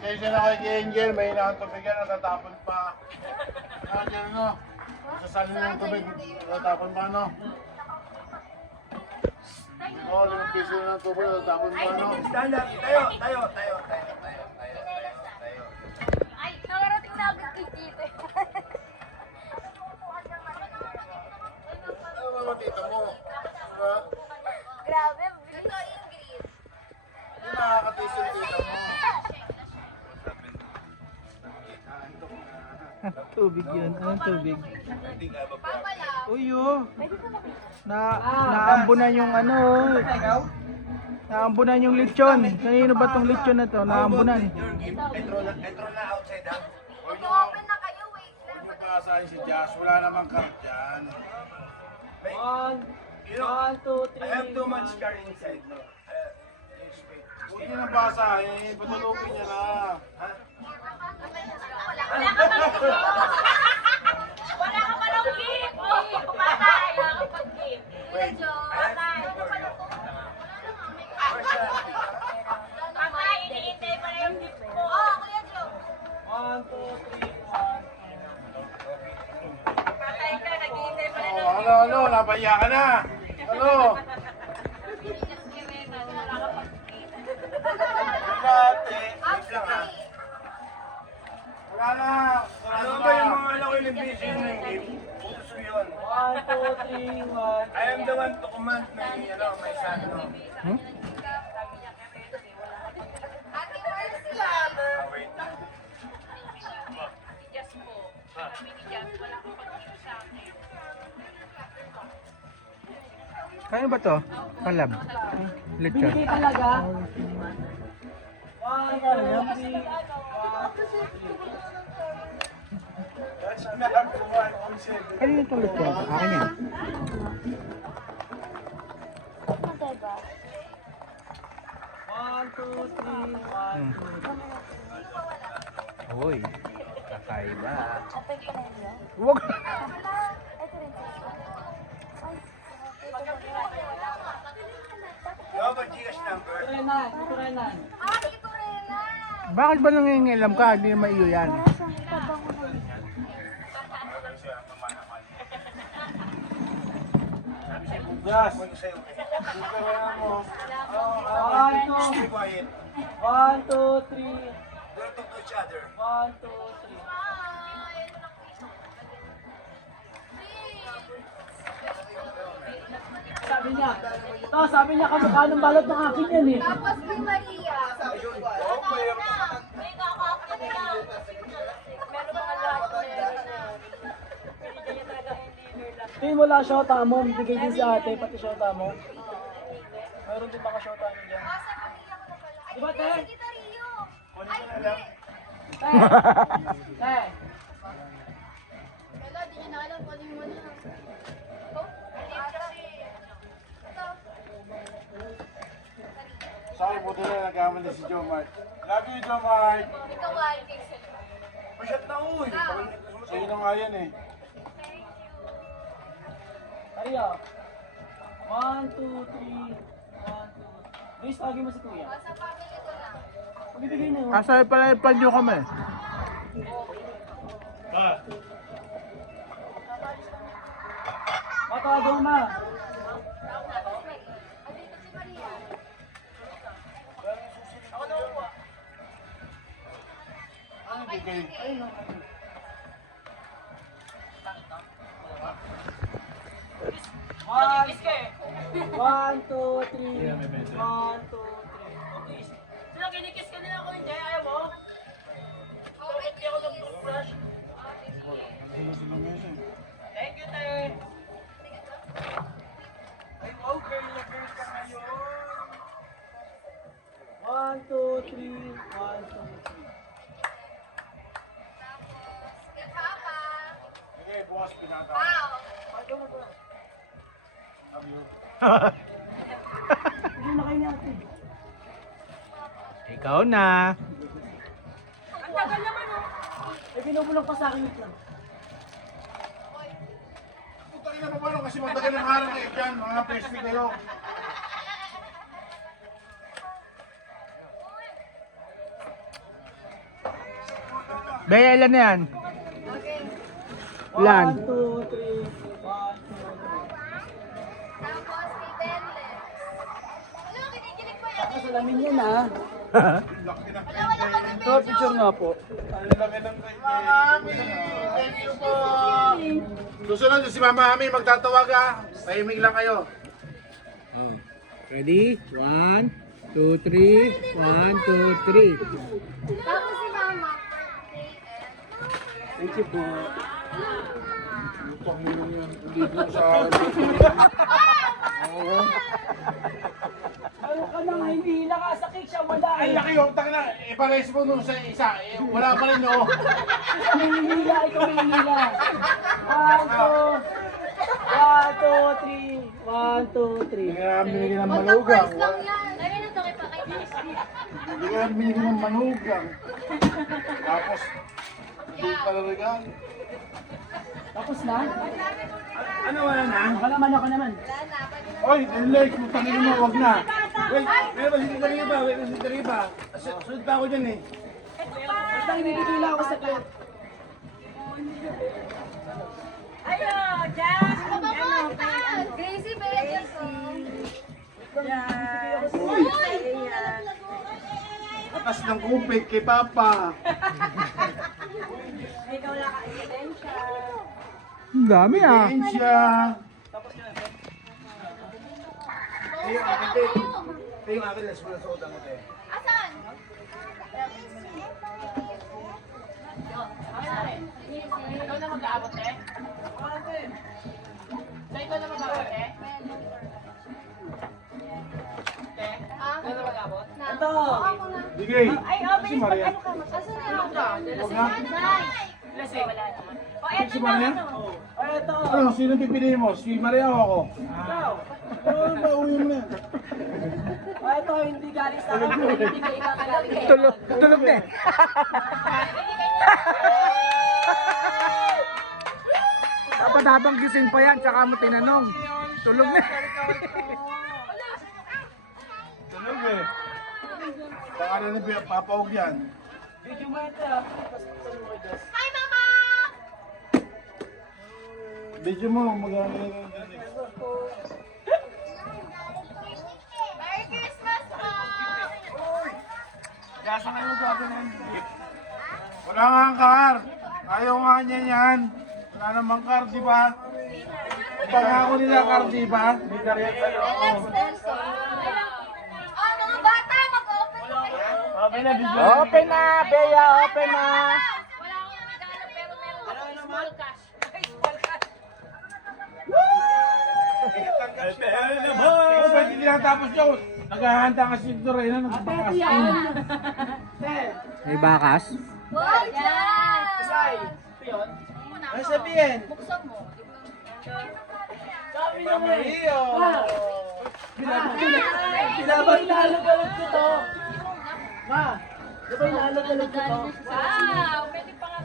Pasensya na kay Angel, may nakatubig yan, natatapon pa. Angel, no? Sasali ng tubig, natatapon pa, no? Oo, 5 piso na ng tubig, natatapon pa, no? Stand up, tayo. Ay, nakarating na agad kay Tito. Ano ba makita mo? Diba? Grabe, bilis. Ito yung green. Hindi nakakatis yung tita mo. Tubig yun. Anong tubig? Papa lang. Uy, oh. Naambunan yung ano. Naambunan yung lechon. Kanino ba tong lechon na to? Naambunan. Petro na outside ha. Mag-open na kayo, wait. Huwag niyo paasahin si Josh, wala namang card dyan. I have too much car inside, no? Huwag niyo nang paasahin, patulogin niya na. Wala ka pa ng gift. Kumatay. Wala ka pang gift. Wait, I have to for you. Where's the... Patay, iniintay pa na yung gift mo. Oo, Kuya Joe. 1, 2, 3, 1. Patay ka, nag-iintay pa na Oh, ano, napahiya ka na. Ano? Wala na. Ano ba yung mga anak ko yung vision ng game? Putos ko yun. 1, 2, 3, 1. I am the one to command my, my son, no? Ate Mercy. Wait. Kaya ba to? Palab. Lechon. Hindi talaga. 1, 2, 3. That's not one on seven. Kanino itong lechon? Akin yan. Patay ba? 1, 2, 3, 1, 2. Uy, kakaiba. Atay pa na yun. Huwag. Ito rin. Ay, No, but Gcash number. Renan, ito Renan. Tito Rena. Bakit ba nangingilam ka? Hindi naman iyo yan. Para siyang tabango na yun. Josh, Ano sa'yo? kaya mo. 1, Stay quiet. 2, 3. Don't talk to each other. 1, 2, 3. Sabi niya kamukha ng balot ng akin yan eh. Tapos kay Maria. May nakakapit na. Meron mga lahat meron. Hindi mo lang shota mo, bigay din si ate, pati shota mo. Meron din baka shota niyo dyan. Sa pamilya ko na pala. Ay, Diba, te? Kita Rio. Ay, hindi. Te, Wala, di niya na alam kung ano yung ano. Ito? Kasi. Ito. Sorry, buti na nagkamali si Joe Mark. Love you, Joe Mark. Ikaw ba, Pixel? Masyat na uy. Sa'yo na nga yan eh. Maria. 1, 2, 3. 1, 2. Please, tawagin mo si kuya. Sa family ko lang. Pagbibigay niyo. Asay pala yung panyo kami. Matawag na. Andito si Maria. Ano bigay? One, two, three. 1, 2, 3. Sino kinikiss ka nila ko hindi? Ayaw mo? Bakit di ako nag-toothbrush? Thank you, te. Ay, wow, girl na girl ka ngayon. 1, 2, 3. 1, 2, 3. Kay Papa. Sige, bukas pinata. Wow. Love you. Hindi na kayo ni ate. Ikaw na. Ang tagal naman, oh. Eh, binubulong pa sa akin ito. Putang ina mo ba kasi matagal ng araw kayo dyan, mga pastry kayo. Bea, ilan na yan? Okay. Ilan? 1, 2, 3, 1, 2, 3. Tapos kay Benles. Ano, kinikilig pa yan. Salamin yan ha. Laki ng Wala, wala ka na Ito, picture nga po. Ang laki ng Mami! Thank you po! Susunod si Mama Ami, magtatawag ha. Tahimik lang kayo. Oh. Ready? 1, 2, 3. 1, 2, 3. Tapos si Mama. Thank you po. Utang mo lang yan. Hindi mo sa akin. Oo. Ano ka na nga, hindi nakasakit siya, wala Ay, eh. laki yung utang na. Ipares mo nung sa isa. Wala pa rin oh. Hinihila, ikaw hinihila. 1, 2, 3. 1, 2, 3. Kaya binigyan ng Magka manugang. price lang yan. Ay, ano to kay Pakay? Kaya binigyan ng manugang. Tapos, hindi pala regalo. Tapos na? Ano wala na? Ako naman, ako naman. Wala na, pwede na. Oy, Enlek, putangin mo, wag na. Wait, meron ba si Tariba? Wait, si Tariba. Sunod pa ako dyan eh. Basta ibibigay lang ako sa kaya. Gracie Bellas. Atas ng kupit kay Papa. Ang dami ah. Ayan siya. Ito yung akin, let's go na soda mo tayo. Asan? Ikaw na mag-aabot eh? Ikaw na mag-aabot eh? Ah, Ikaw na mag-aabot? Ito. ako na. Sige. Si Maria. Asan na yun? Wag na. Let's say, wala naman. Si Maria? Ay, ito. Ano, sino pipiliin mo? Si Maria o ako? Ikaw. Ano ba, uwi mo na yan. Ay, ito, hindi galing sa akin. Hindi ka ikakalagay. Tulog na eh. Dapat habang gising pa yan, tsaka mo tinanong. Tulog na. Tulog eh. Baka na ni Papa Huwag yan. Video mo ito ah. Basta sa mga Diyos. Hi, Mama! Video mo, mag-aaral ka na. Merry Christmas po! Gasa kayo gagawin ng gift. Wala nga ang car. Ayaw nga niya yan. Wala namang car, di ba? Pangako nila car, di ba? Di ka rin. Let's dance. Oh, mga bata, mag-open po kayo. Okay na, video. Open na, Bea, open na. Wala akong regalo, pero meron ako small cash. Oh, ba't hindi natapos yun? Naghahanda ka si Dorena ng bakas. May bakas. Wow, Jan! Isay. Ito yun. Ano sabihin? Buksan mo. Sabi niya mo eh. Diba inaalagalog ko to? Ma, diba inaalagalog ko to? Wow, pwede pa nga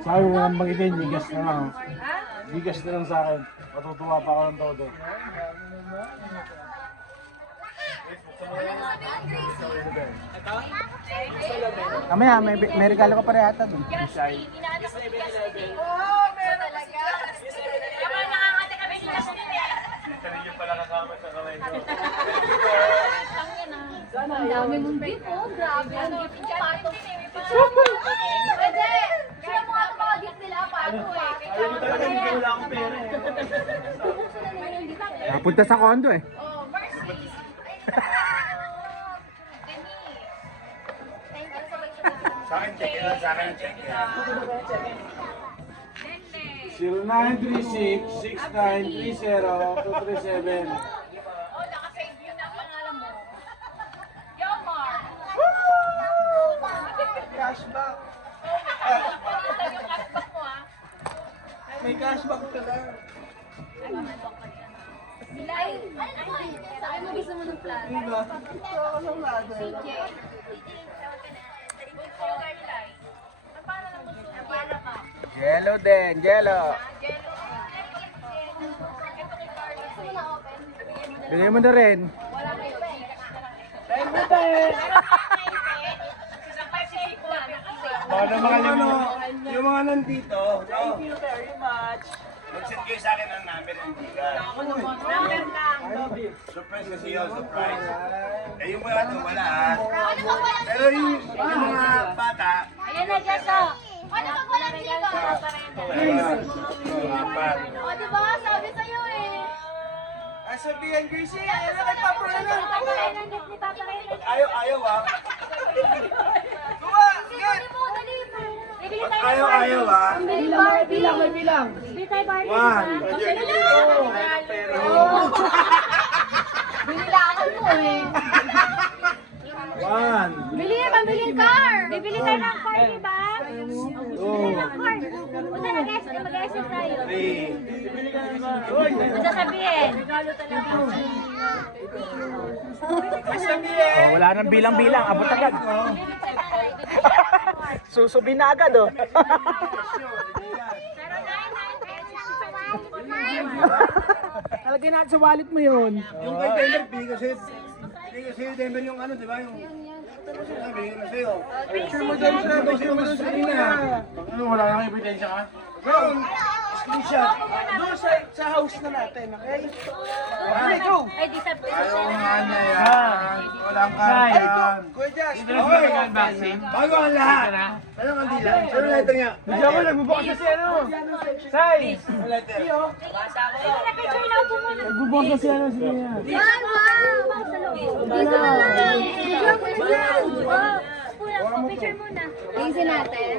Sabi mo lang magitin, bigas na lang. Bigas na lang sa akin. Matutuwa pa ako ng todo. Kamaya, may regalo ka pa rin ata dun. Inaanak ko si Justin. Oh, meron Talaga. Kaya nakakate kami ni Justin eh. Sana Ang ayaw. dami mong gift, oh. Grabe. Ang gift mo, pato. Pwede. Sila mo nga mga gift nila, pato eh. Ayaw mo talaga, hindi ko wala akong pera eh. Napunta sa condo eh. Oh, Mercy. Kani. Thank you so much. Sa akin, check it out. Sa akin, check it out. Ito ba kaya check? 0936-6930-237. Oh, nakasave yun ang pangalan mo. Yomar. Cashback. Palitan yung cashback mo ah. May cashback ka lang. Bilay. Sabi mo gusto mo ng plan. Diba? Oo, ano nga doon? CJ. Sugar light. Para lang mo para ka. Jello din, jello. Gusto mo na open? Bigay mo na rin. Wala kayo. Thank you, te! Sa 564. Yung mga nandito, Thank you very much. mag-send kayo sa akin ng number ng bigas. Surprise kasi yun, surprise. Eh yung mga ito, wala ha. Pero yung mga bata, Ayan na, Jess, oh. Ano pag walang dito? O, diba? Sabi sa'yo eh. sabihan Gracie, Ano kay Papa Renan? Papakainin ni Papa Renan. ayaw ah. Dali mo, dali mo. Bibili tayo ng Ayaw ah. Bibili Barbie. May bilang. Bibili tayo Barbie. One. Binilaan mo eh. One. Bili na, pambiling car. Bibili tayo ng car, di ba? Bibili ng car. Punta na guys, mag-exit tayo. Three. Punta sabihin. Regalo talaga. Oh, wala nang bilang-bilang. Abot agad. Susubi na agad, oh. Talagay natin sa wallet mo yun. Yung kay Denver, bigay ko sa'yo Denver yung ano, di ba? Yung bigay ko sa'yo. Picture mo dyan sa picture mo dyan sa kanina. Ano, wala nang ebidensya ka? Bro, screenshot. Doon sa house na natin, okay? Okay, go! Ay, di sa Ayaw nga niya yan. Walang kaya yan. Kuya Jazz, Okay. Bago ang lahat. Anong ang dila? Ano letter niya? Hindi ako nagbubukas kasi ano. Sai! Ano letter? picture na po muna. Nagbubukas kasi ano si Kuya. Wow, wow! Dito na lang. Picture mo na dyan. Wow. Picture muna. Easy natin.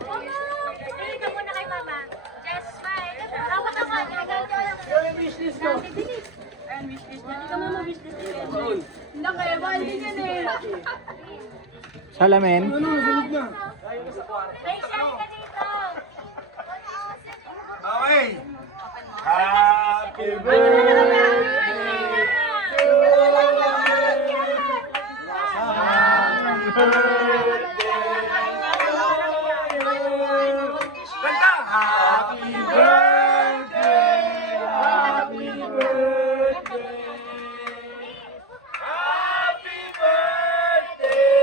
Mama! Picture ka muna kay Mama. Just smile. Hawak ako. Yung wishlist ko. Bilis. Hindi ka mama wishlist ko. Hindi kaya ba? Hindi yan eh. Salamin. Ay, siyang ka dito. Okay. Happy birthday. Kanta! Happy birthday! Happy birthday!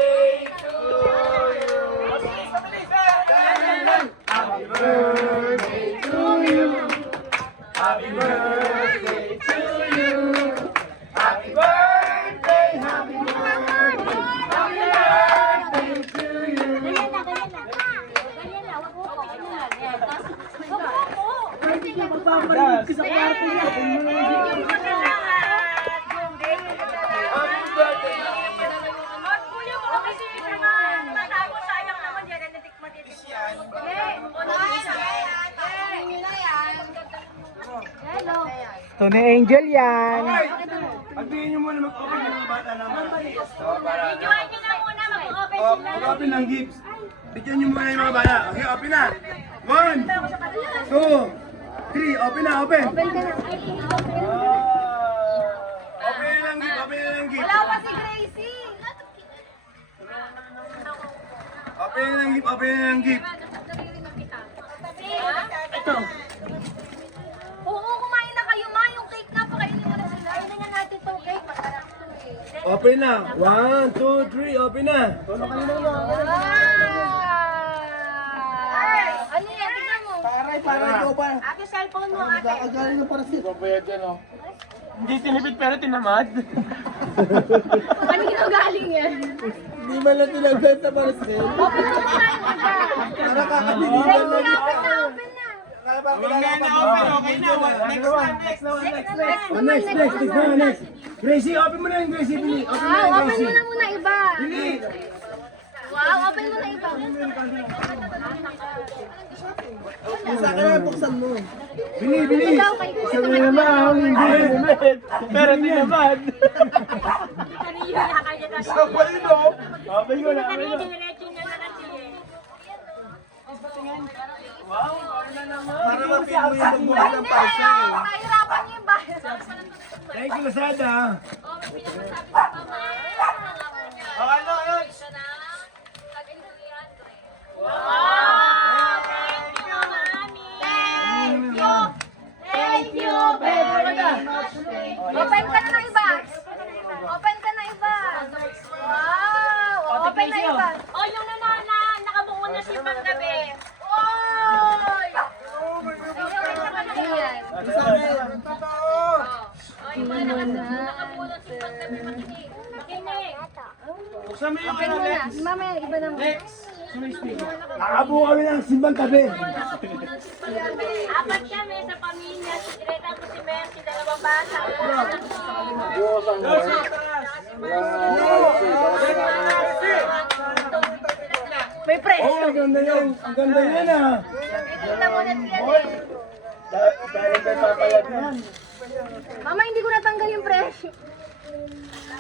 Happy birthday to you! Happy birthday to you! Happy birthday to you! Happy birthday! Happy birthday! Happy birthday to you! Ganyan na, ganyan na. Ganyan na, wag mo ko. Ganyan na. Wag mo ko. Magpapalit ka sa kwarto niya. Happy birthday! Kuya mo kasi naman. Matako, sayang naman. Yan, natitik matitik. Hello. Tony Angel yan. Okay! Sabihin niyo muna mag-open ng bata naman. Para Join nyo na muna. Mag-open sila. mag-open ng gifts. Bigyan niyo muna yung mga bata. Okay, open na. 1, 2, 3. Open na, open. Open ka na. Open na lang gift, open na lang gift. Wala pa si Gracie. Open na lang gift, open na lang gift. Ito. Oo, kumain na kayo, ma. Yung cake na, pakainin mo na sila. Ayun na nga natin itong cake. Masarap to eh. Open na. 1, 2, 3. Open na. Ano yan? Tignan mo. Aray, para ikaw pa. Ate, cellphone mo, ate. Agaling na para siya. Hindi tinipid pero tinamad. Ano ginagaling yan? Hindi man lang tinagay sa parcel. Open mo na yung iba. Para kakabili Gracie, lang lang. open na, open na. Next na one. Next. Next. Gracie, open mo na yung Gracie. Bili. Open mo na Wow, yung open mo Gracie. na muna iba. Bili. Wow, open mo na iba. Sa akin, buksan mo. Bili. Ikaw kay Sabi naman, hindi limit. Pero tinamad. Kaniyo na kanya na. Okay ko na. Kaniyo, diretso niya na lang siya. Para mapin mo yung magbukas ng parcel. Kahirapan niyo yung bayad. Thank you, Lazada. Oh, may pinakasabi sa mama. Ano? Wow! Thank you, mami. Thank you. Thank you very much. Open ka na ng iba. Open ka na iba. Wow! Open na iba. Oh, yung nakabuo Una simbang gabi. Oy! Ayan. Oy, nakabulot simbang gabi. Makinig. Makinig. Buksan mo yung Okay muna. Mamaya, iba naman. Nakabuo kami ng simbang tabi. Apat kami sa pamilya. Si Greta ko si Mercy. Dalawang bata. May press. Oh, ang ganda yun. Ang ganda yun ah. Kita mo na yan. Dahil may papayag yan. Mama, hindi ko natanggal yung press.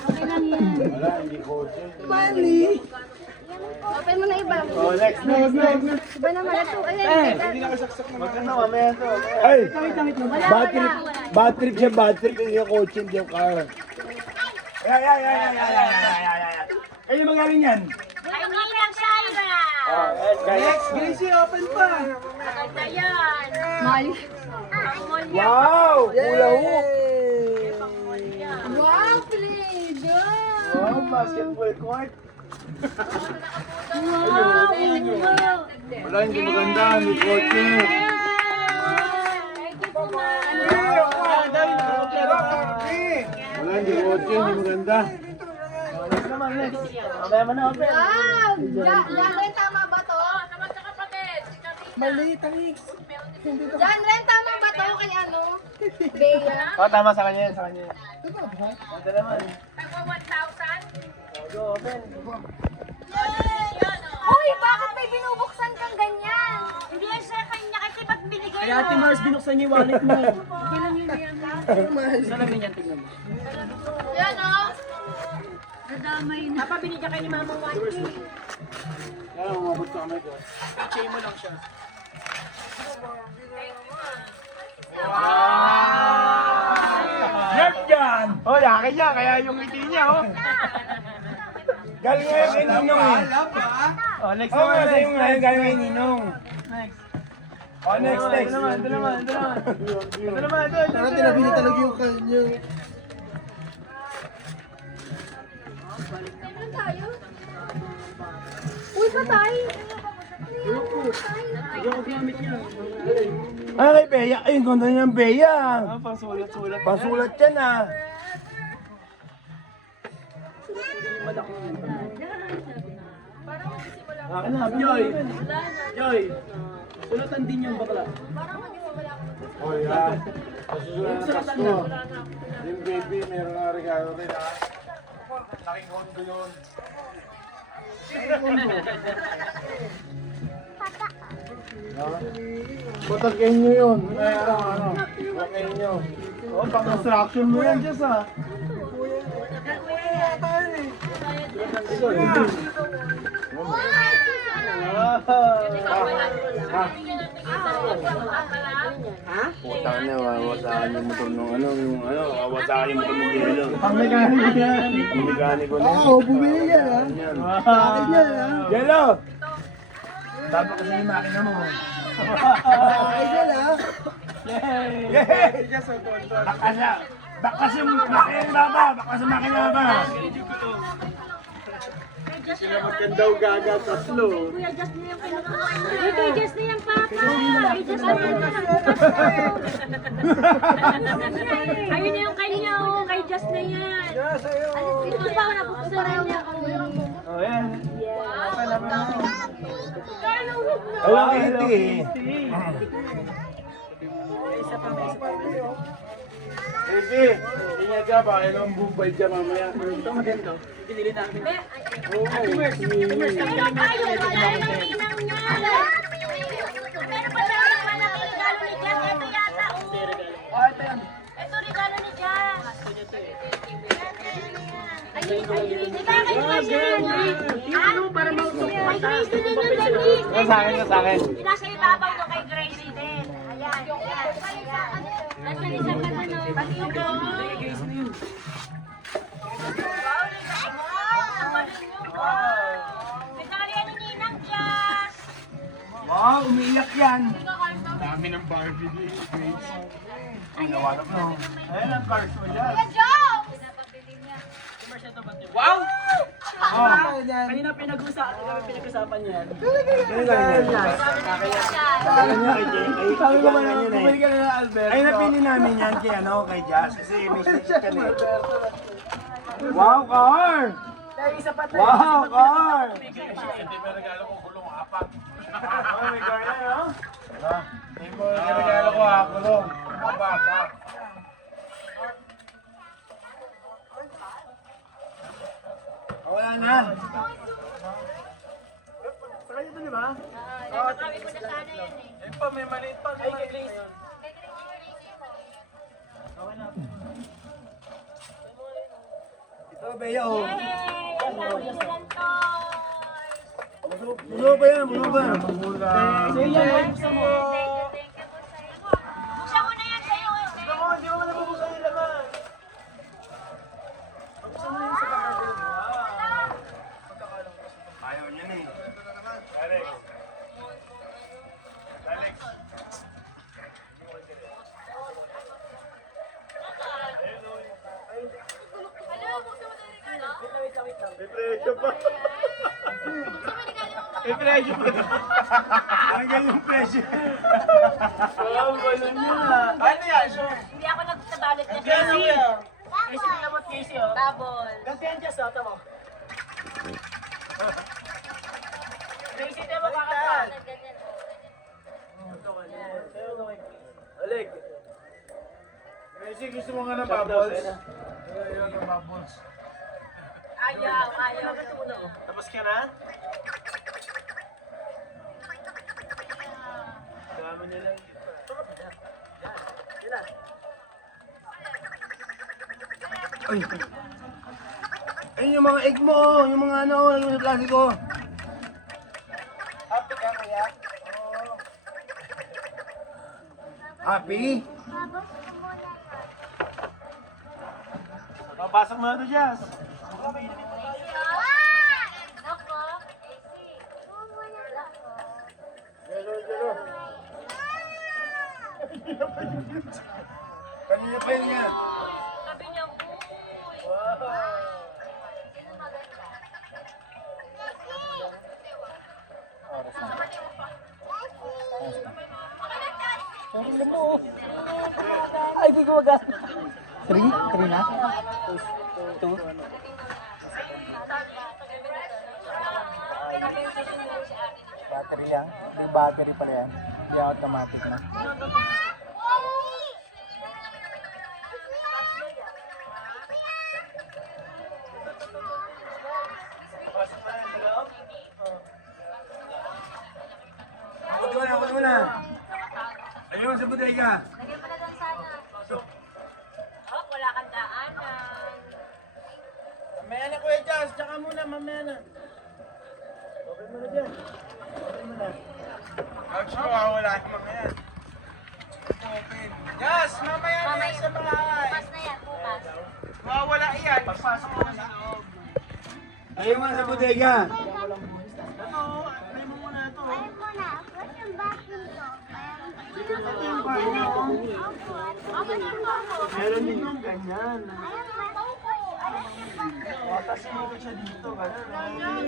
Okay lang yan. Wala, hindi ko. Open mo na iba. Oh, next. Iba naman. Ito, ayan. Magkano mamaya to? Ay, bad trip siya, bad trip. Yung coaching, yung car. Kayo magaling yan. Ay, Ninang Shaira. Next, Gracie, open pa. Maganda yan. Mali. Pangmol niya. wow! Hula hoop! Wow, play. Good. Oh, basketball court. Wow. Wala, hindi maganda. Hindi coaching. Thank you po, ma'am. Wala, hindi coaching. Hindi maganda. Wow. Jan, tama ba to? Naman sa kapatid. Mali, tangis. Jan, Ren, tama ba to kay ano? Bea. Oh, tama sa kanya yan, sa kanya yan. Nagwa 1,000. Uy, bakit may binubuksan kang ganyan? Hindi yan sa kanya kasi pag binigay Kaya Ate Mars, binuksan niya yung wallet mo. Yan, oh. Papa, binigyan kayo ni Mama 1K. Kaya, umabot sa kamay ko. Pichay mo lang siya. Nerf yan! Oh, laki niya, kaya yung ngiti niya, oh. Galing ngayon kay Ninong eh. Oh, next Oh, kasi yung ngayon galing kay Ninong. Next. Oh, next. Ito naman. Parang tinabili talaga yung kanya. Meron tayo? Uy, patay. Ah, kay Bea. Ay, ang ganda niyang Bea. Ah, pang-sulat-sulat. Pasulat yan ah. Akin na, Joy. Joy. Sulatan din yung bakla. Oh, yeah. Pasulat ng Pasko. Yung baby, meron nga regalo rin ah. Laking kondo yun. Patakin nyo yun. Ay, ano. Patakin nyo. Oh, pang-construction mo yan, Jess, ah. Putang na, wawasakan yung motor ng ano, wawasakan yung motor ng gilo. Ang mekanik yan. Ang mekaniko na yan. Oo, bumili yan, ha? Yan. Sa akin yan, ha? Yelo! Dapat kasi yung makina mo. Sa akin yan, ha? Yay! Baka sa makina baba! Baka sa makina baba! Sila magkandaw gaga tatlo. Uy, kay Jess na yan, Papa. Kay Jess na yan. Ayun na yung kanya, oh. Kay Jess na yan. Ito pa, napupusaran niya ako. Oh, yan. Hello Kitty! Kitty! Ingat ka ba? Kaya nang bubay ka mamaya. Ito maganda. Pinili namin. Meron tayo. Wala nang ninang niya. Meron pa tayo ng malaking regalo ni Jess. Ito yata, oh. Oh, ito yan. Ito regalo ni Jess. Ayun. Di ba kay Grace yan? Para kay Grace din yung Denise. Sa akin. Nasa ibabaw to kay Grace din. Ayan. Nasa isang ano. Pati yung Grace na yun. Medalya ni Ninang Jess. Wow, umiiyak yan! Dami ng Barbie ni Grace. Ay, nawalap na. Ayan ang cars mo dyan. Kuya Jones! Wow! Kanina pinag-usapan yan. Sabi ko ba naman, bumili ka na ng Albert. Ay, napili namin yan kay ano, kay Jazz. Kasi may sikat ka na eh. Wow, car! Wow, car! Hindi may regalo ko gulong apat. Oh, may car na, no? Hindi mo regalo ko ha, kulong. Bata. Wala na. Sakay ito, di ba? Sabi ko na sana yan eh. Eh pa, may maliit pa. Ay, kay Grace. Ito, Bea, oh. Yay! Ang dami mo lang toys. Bulo pa yan, bulo pa. So yan, buksan mo. Thank you po sa'yo. Buksan mo na yan sa'yo. Hindi mo naman nabubuksan yung laman. Buksan mo yung sa kakagod. Ayaw niya na eh. Alex. Alex. Hello, buksan mo na yung regalo. Wait lang. May presyo pa. Buksan mo yung regalo mo. May presyo pa. Hanggang yung presyo. Wow, ganun yun ah. Ano yan? Sure. Hindi ako nagsabalit na Casey. siya. Casey na naman Casey oh. Double. Gantihan dyan sa ata mo. Casey, tayo makakatan. Alig. Messi, gusto mo nga ng bubbles? Ayaw ng bubbles. Ayaw. Tapos ka na? Dami nila. Ay. Ayun yung mga egg mo, oh. Yung mga ano, yung sa plastic, oh. Happy ka, kuya? Happy? Papasok mo na ito, Jazz. Kanina pa yun yan. Sabi niya, Ay, di ko magas. 3 na? 2? Battery yan. Yung battery pala yan. Hindi automatic na. Ako muna. Ayun sa bodega. lagyan mo na doon sana. Oh, wala kang daanan. Mamaya na, Kuya Jazz. Tsaka muna, mamaya na. Open mo na dyan. Ouch ko, wala yung mga yan. Open. Jazz, mamaya na yan sa bahay. Bukas na yan, bukas. Mawawala yan. Pagpasok mo sa loob. Ayun nga sa bodega. Ano? Play mo muna ito. Meron din yung ganyan. Tapos sinigod siya dito. Ganun.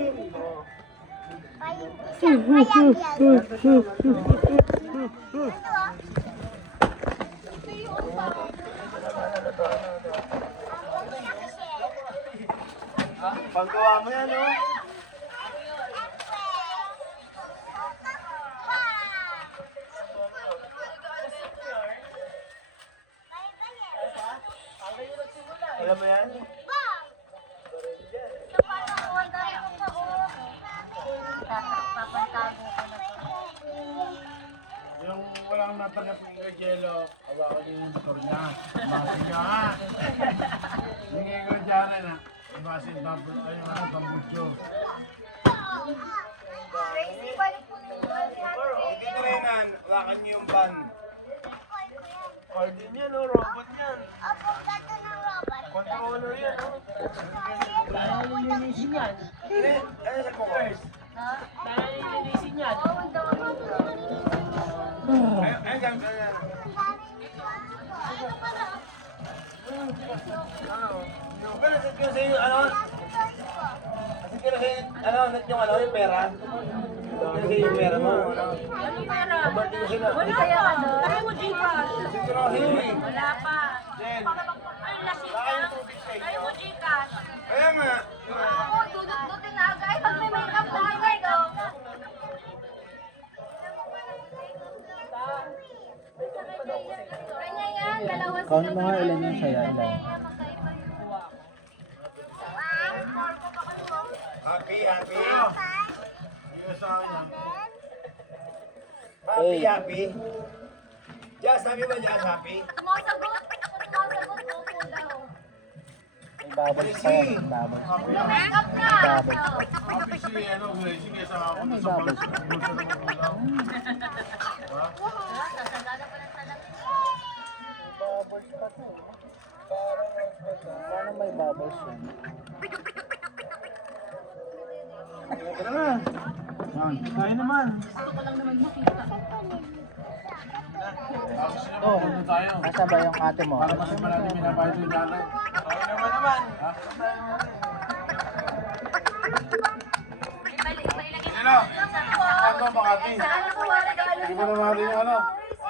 Paggawa mo yan, oh. Alam mo yan? Papantago ko na to. Yung walang natanggap ng Gajelo, hawakan yung motor niya. Basin niya ha. Yung Gajana na. Basin tapos ayun ano, bambutso. Dito rin yan, hawakan niyo yung van. Card din yan, oh. Robot yan. Controller yan, oh. Kaya nilinisin yan. Ano sa Pokers? Kaya nilinisin yan. Ayun, ganyan. Pero sa sa'yo, ano? kasi, yung pera. Kasi yung pera mo. Anong pera? Kabati mo sila. Wala pa. Dami mo Gcash. Ito na kasi yun eh. Wala pa. Jen. Ay, lasing ka. Dami mo Gcash. Kaya nga. Ako, dudut-dutin na agad. Ay, pag may makeup na agad, oh. Kanya yan, dalawa sila. Count mo nga ilan yung saya. Happy, happy. Happy, happy. Jazz, sabi ba Jazz, happy? Sumasagot. Sumasagot, opo daw. May bubbles pa yan. Bubbles. Nag-makeup na. Happy si, Gracie, kesa ako. May bubbles pa. Bubbles pa to. Paano may bubbles yan? Kaya naman. Oh, nasa ba yung ate mo? Para kasi malaki minabayad yung nanay. Kaya naman. Sino? Ako, Makati. Saan ako wala Hindi mo naman rin yung